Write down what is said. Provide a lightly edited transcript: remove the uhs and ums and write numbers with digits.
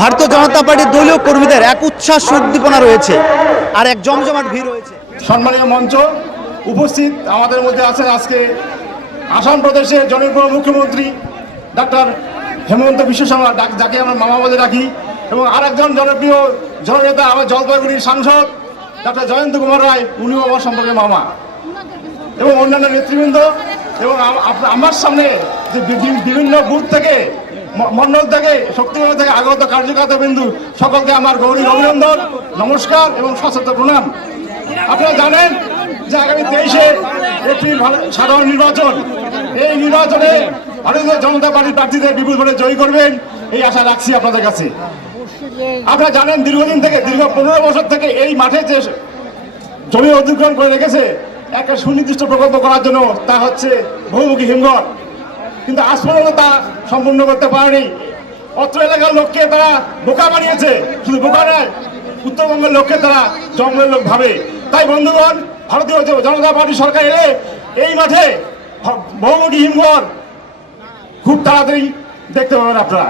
ভারতীয় জনতা পার্টির দলীয় কর্মীদের এক উচ্ছ্বাস উদ্দীপনা রয়েছে আর এক জমজমাট ভিড় রয়েছে। সম্মানীয় মঞ্চ উপস্থিত আমাদের মধ্যে আছেন আজকে আসাম প্রদেশের জনপ্রিয় মুখ্যমন্ত্রী ডক্টর হেমন্ত বিশ্ব শর্মা, যাকে আমরা মামা বলে রাখি, এবং আরেকজন জনপ্রিয় জননেতা আমার জলপাইগুড়ির সাংসদ ডক্টর জয়ন্ত কুমার রায়, উনিও আমার সম্পর্কে মামা, এবং অন্যান্য নেতৃবৃন্দ, এবং আমার সামনে যে বিভিন্ন বুথ থেকে, মন্ডল থেকে, শক্তিগড় থেকে আগত কার্যকর্তা বিন্দু সকলকে আমার গৌরী অভিনন্দন, নমস্কার এবং সশ্রদ্ধ প্রণাম। আপনারা জানেন যে আগামী 23শে এপ্রিল সাধারণ নির্বাচন। এই নির্বাচনে ভারতীয় জনতা পার্টির প্রার্থীদের বিপুল ভোটে জয়ী করবেন এই আশা রাখছি আপনাদের কাছে। আপনারা জানেন দীর্ঘদিন থেকে, দীর্ঘ 15 বছর থেকে এই মাঠে যে জমি অধিগ্রহণ করে রেখেছে একটা সুনির্দিষ্ট প্রকল্প করার জন্য, তা হচ্ছে বহুমুখী হিমঘর, কিন্তু আজ পর্যন্ত তা সম্পূর্ণ করতে পারেনি। অত্র এলাকার লোককে তারা বোকা বানিয়েছে, শুধু বোকা নয়, উত্তরবঙ্গের লোককে তারা জঙ্গলের লোক ভাবে। তাই বন্ধুগণ, ভারতীয় জনতা পার্টি সরকার এলে এই মাঠে বহুমুখী হিমঘর খুব তাড়াতাড়ি দেখতে পাবেন আপনারা।